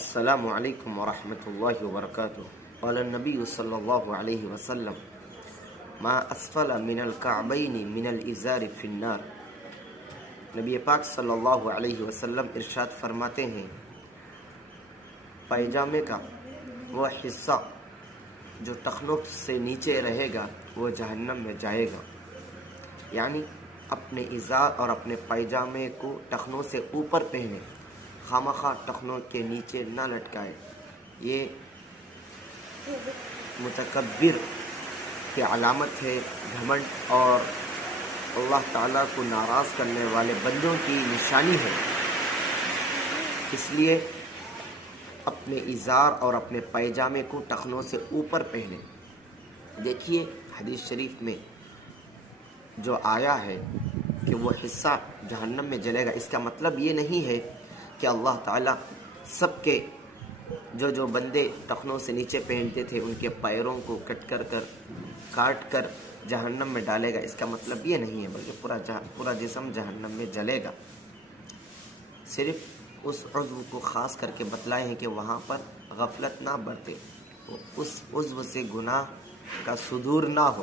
السلام علیکم ورحمۃ اللہ وبرکاتہ۔ قال النبی صلی اللہ علیہ وسلم ما اسفل من الکعبین من الازار فی النار۔ نبی پاک صلی اللہ علیہ وسلم ارشاد فرماتے ہیں، پائجامے کا وہ حصہ جو ٹخنوں سے نیچے رہے گا وہ جہنم میں جائے گا، یعنی اپنے ازار اور اپنے پائجامے کو ٹخنوں سے اوپر پہنے، خامخواہ ٹخنوں کے نیچے نہ لٹکائے۔ یہ متکبر کی علامت ہے، گھمنڈ اور اللہ تعالیٰ کو ناراض کرنے والے بندوں کی نشانی ہے۔ اس لیے اپنے ازار اور اپنے پائجامے کو ٹخنوں سے اوپر پہنے۔ دیکھیے حدیث شریف میں جو آیا ہے کہ وہ حصہ جہنم میں جلے گا، اس کا مطلب یہ نہیں ہے کہ اللہ تعالیٰ سب کے جو بندے ٹخنوں سے نیچے پہنتے تھے ان کے پیروں کو کاٹ کر جہنم میں ڈالے گا، اس کا مطلب یہ نہیں ہے، بلکہ پورا جسم جہنم میں جلے گا۔ صرف اس عضو کو خاص کر کے بتلائے ہیں کہ وہاں پر غفلت نہ برتے، اس عضو سے گناہ کا صدور نہ ہو۔